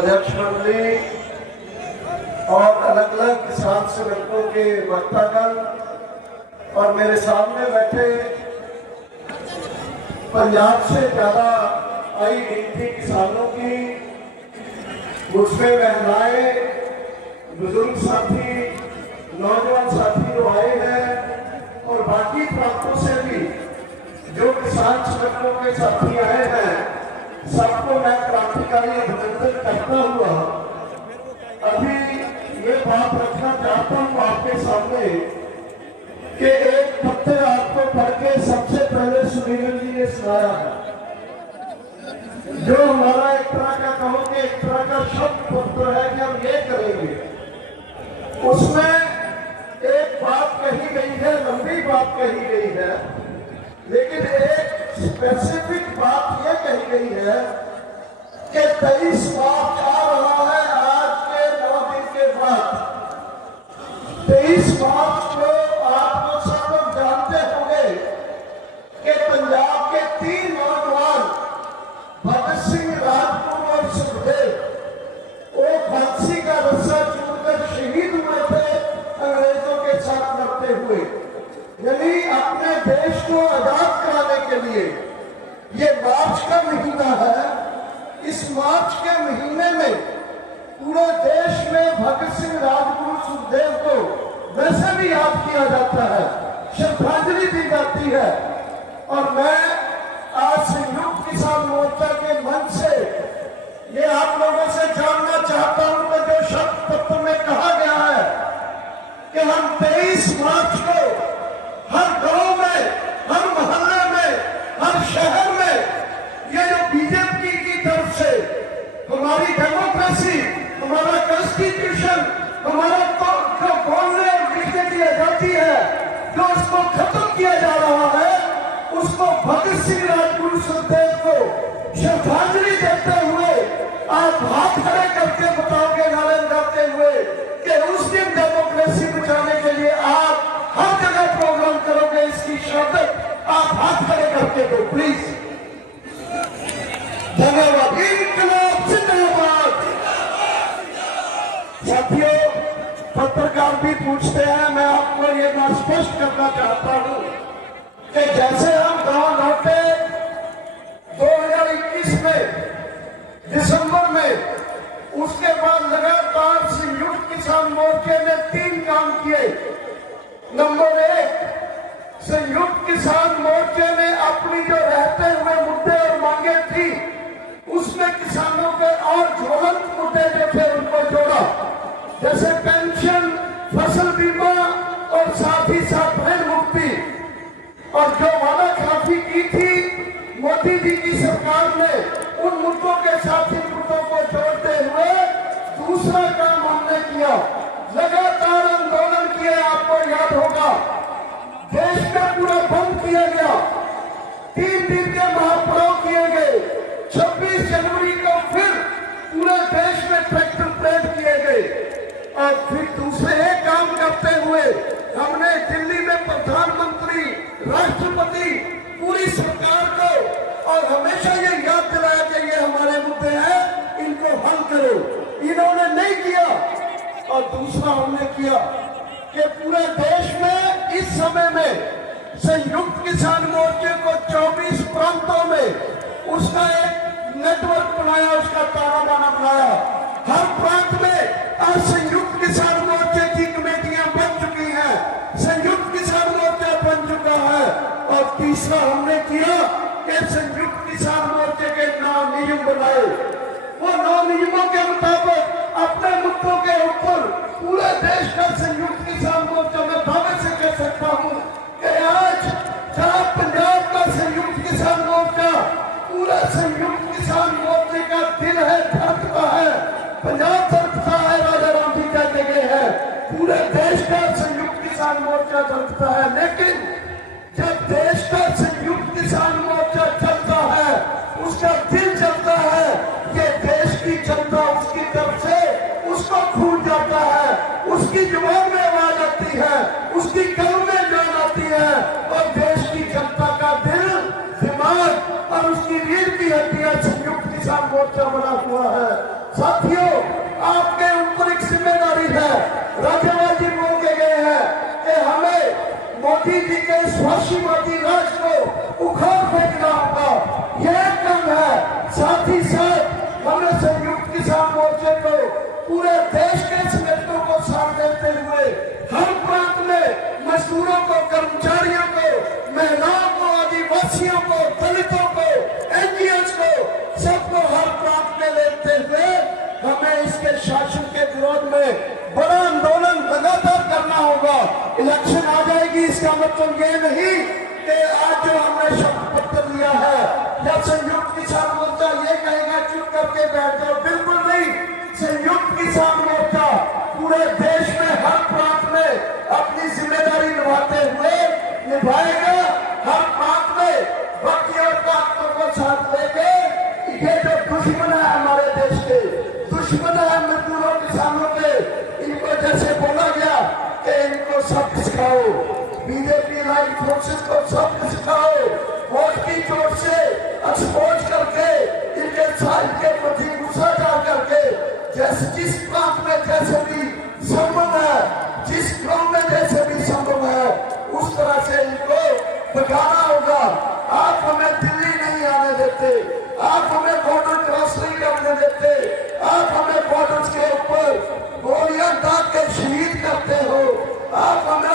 अध्यक्ष मंडली और अलग अलग किसान संगठनों के वक्तागण और मेरे सामने बैठे पंजाब से ज्यादा आई गिनती किसानों की, मुझमें महिलाएं, बुजुर्ग साथी, नौजवान साथी जो आए हैं और बाकी प्रांतों से भी जो किसान संगठनों के साथी आए हैं, सबको मैं क्रांतिकारी अभिनंदन करता हुआ अभी ये बात रखना चाहता हूँ आपके सामने कि एक पत्र आपको पढ़ के सबसे पहले सुनील जी ने सुनाया है, जो हमारा एक तरह का कहो कि एक तरह का शब्द पत्र है कि हम ये करेंगे। उसमें एक बात कही गई है, लंबी बात कही गई है, लेकिन एक स्पेसिफिक बात यह कही गई है कि 23 मार्च आ रहा है, आज के 9 दिन के बाद 23 मार्च को आप लोग सब लोग जानते होंगे कि पंजाब के 3 नौजवान भगत सिंह, राजगुरु और सुखदेव वो फांसी का रस्सा चूमकर शहीद हुए थे अंग्रेजों के साथ लड़ते हुए। यानी अपने देश को आजाद कराने के लिए ये मार्च का महीना है। इस मार्च के महीने में पूरे देश में भगत सिंह, राजगुरु, सुखदेव को वैसे भी याद किया जाता है, श्रद्धांजलि दी जाती है। और मैं आज संयुक्त किसान मोर्चा के मंच से ये आप लोगों से जानना चाहता हूं कि जो शब्द पत्र में कहा गया है कि हम 23 मार्च को हर गांव में, हर मोहल्ले में, हर शहर में ये जो बीजेपी की तरफ से हमारी डेमोक्रेसी, हमारा कॉन्स्टिट्यूशन, हमारा जो बोलने और लिखने की आजादी है, जो उसको खत्म किया जा रहा है, उसको भगत सिंह, राजगुरु, सुखदेव को श्रद्धांजलि देते हुए आप हाथ खड़े करके बताओगे, नारे लगाते हुए कि उस दिन डेमोक्रेसी बचाने के लिए आप हर जगह प्रोग्राम करोगे, इसकी शहादत आप हाथ खड़े करके दो प्लीज। धन्यवाद। इनकलाब जिंदाबाद। साथियों, पत्रकार भी पूछते हैं, मैं आपको ये बात स्पष्ट करना चाहता हूं कि जैसे हम गांव लौटे 2021 में दिसंबर में, उसके बाद लगातार संयुक्त किसान मोर्चे ने 3 काम किए। नंबर 1, संयुक्त किसान मोर्चे ने अपनी जो रहते हुए मुद्दे और मांगे थी, उसमें किसानों के और ज्वलंत मुद्दे जो थे उनको जोड़ा, जैसे पेंशन, फसल बीमा और साथ ही साथ ऋण मुक्ति। और जो वादा खिलाफी की थी मोदी जी की सरकार ने, उन मुद्दों के साथ इन मुद्दों को जोड़ते हुए दूसरा काम हमने किया, लगातार आंदोलन किए। आपको याद होगा देश में पूरा बंद किया गया, 3 दिन के महापर्व किए गए, 26 जनवरी को फिर पूरे देश में ट्रैक्टर परेड किए गए। और फिर दूसरे एक काम करते हुए हमने दिल्ली में प्रधानमंत्री, राष्ट्रपति, पूरी सरकार को और हमेशा ये याद दिलाया कि ये हमारे मुद्दे हैं, इनको हल करो। इन्होंने नहीं किया। और दूसरा हमने किया कि पूरे देश में इस समय में संयुक्त किसान मोर्चे को 24 प्रांतों में उसका एक नेटवर्क बनाया, उसका ताना बाना बनाया। हर प्रांत में आज संयुक्त किसान मोर्चे की कमेटियां बन चुकी हैं, संयुक्त किसान मोर्चा बन चुका है। और तीसरा हमने किया कि संयुक्त किसान मोर्चे के 9 नियम बनाए। वो 9 नियमों के मुताबिक अपने मुद्दों के ऊपर पूरे देश का संयुक्त किसान मोर्चा में दावे से कह सकता हूँ कि आज जहाँ पंजाब का संयुक्त किसान मोर्चा पूरा संयुक्त किसान मोर्चे का दिल है, धड़कता है, पंजाब धड़कता है, राजा राम जी कहते गए हैं, पूरे देश का संयुक्त किसान मोर्चा धड़कता है। लेकिन जब देश का संयुक्त किसान मोर्चा चलता है, उसका दिल चलता है, ये देश की जनता उसकी तरफ से उसको भूल जाता है, उसकी जुबान में आवाज आती है, उसकी कलम में जान आती है। और देश की जनता का दिल, दिमाग और उसकी रीढ़ की हड्डियां संयुक्त किसान मोर्चा बना हुआ है। साथियों, आपके ऊपर एक जिम्मेदारी है। राज्यपाल जी बोल के गए हैं कि हमें मोदी जी के स्वाशीवादी राज को उखाड़ फेंकना होगा। यह काम है। साथ ही साथ हमने संयुक्त किसान मोर्चे को पूरे देश के संगठनों को साथ देते हुए हर प्रांत में मजदूरों को, कर्मचारियों को, महिलाओं को, आदिवासियों को, दलितों को, एनजीओज को, सबको हर प्रांत में लेते हुए हमें इसके शासन के विरोध में बड़ा आंदोलन लगातार करना होगा। इलेक्शन आ जाएगी, इसका मतलब ये नहीं कि आज जो हमने शपथ पत्र लिया है या संयुक्त किसान मोर्चा ये कहेगा चुप करके बैठ जाओ, बिल्कुल नहीं। संयुक्त किसान मोर्चा पूरे देश में हर प्रांत में अपनी जिम्मेदारी निभाएगा। हर प्रांत में बाकी और ताकतों को साथ लेके ये जो दुश्मन है हमारे देश के, दुश्मन है मजदूरों किसानों के, इनको जैसे बोला गया कि इनको सबक सिखाओ, बीजेपी लाइक फोर्सेस को सबक सिखाओ, वोट की चोट से एक्सपोज करके इनके साथ के प्रति गुस्सा डाल करके जैसे जिस प्रांत में जैसे भी संभव है, जिस गांव में जैसे भी संभव है, उस तरह से इनको भगाना होगा। आप हमें दिल्ली नहीं आने देते, आप हमें बॉर्डर क्रॉस नहीं करने देते, आप हमें बॉर्डर के ऊपर गोलियां दाग के शहीद करते हो, आप हमें